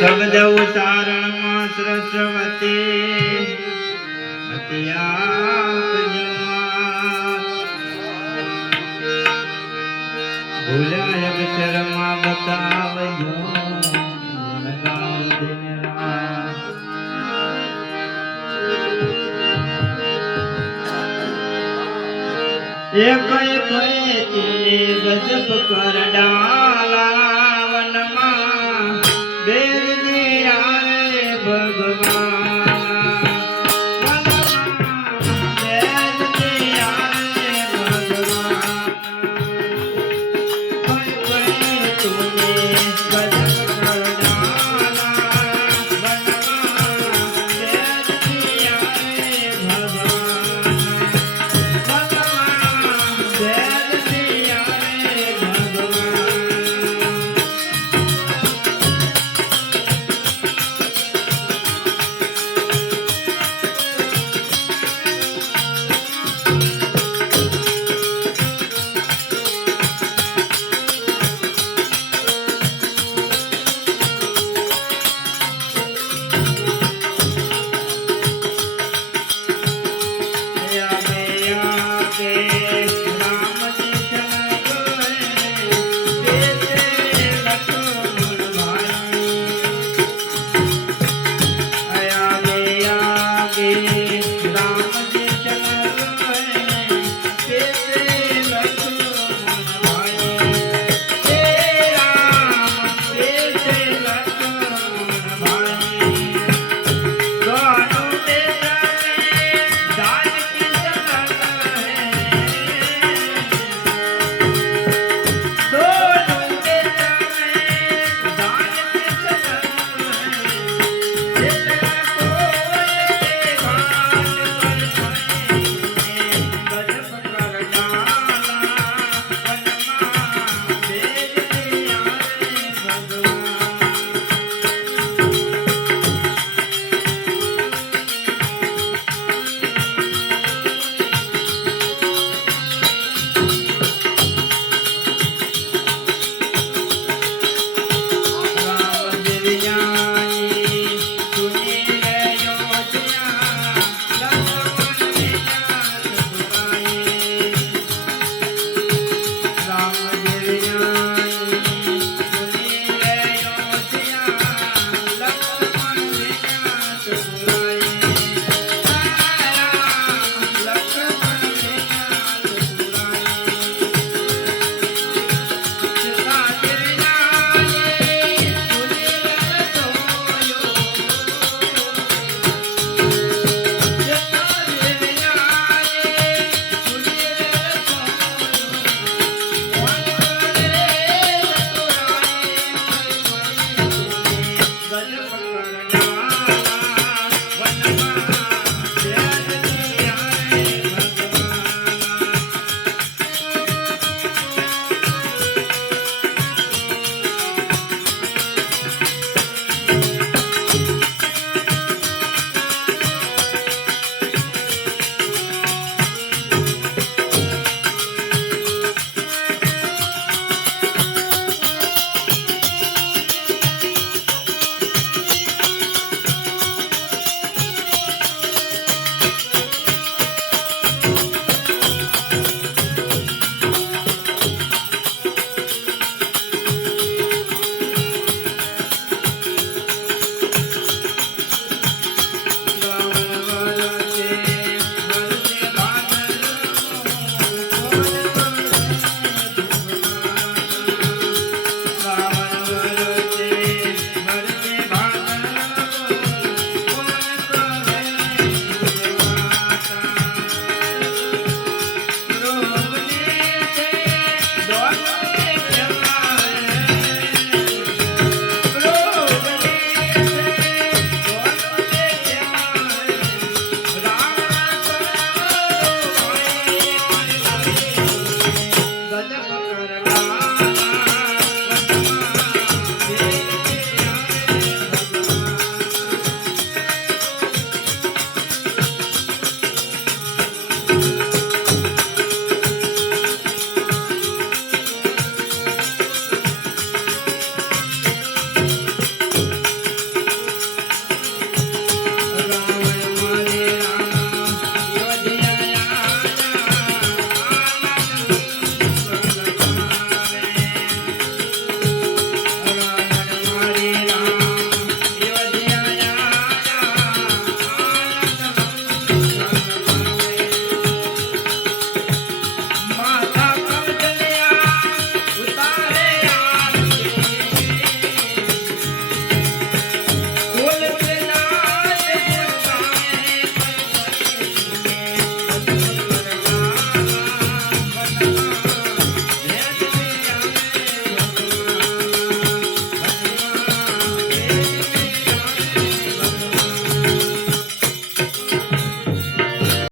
શબ્દ ઉચ્ચારણમાં સરસ્વતી, અતિ આપજો માત. ભૂલ્યા અક્ષરમાં બતાવજો લગાવ દિન રાત. એક ગજબ કરડા ભગવાન.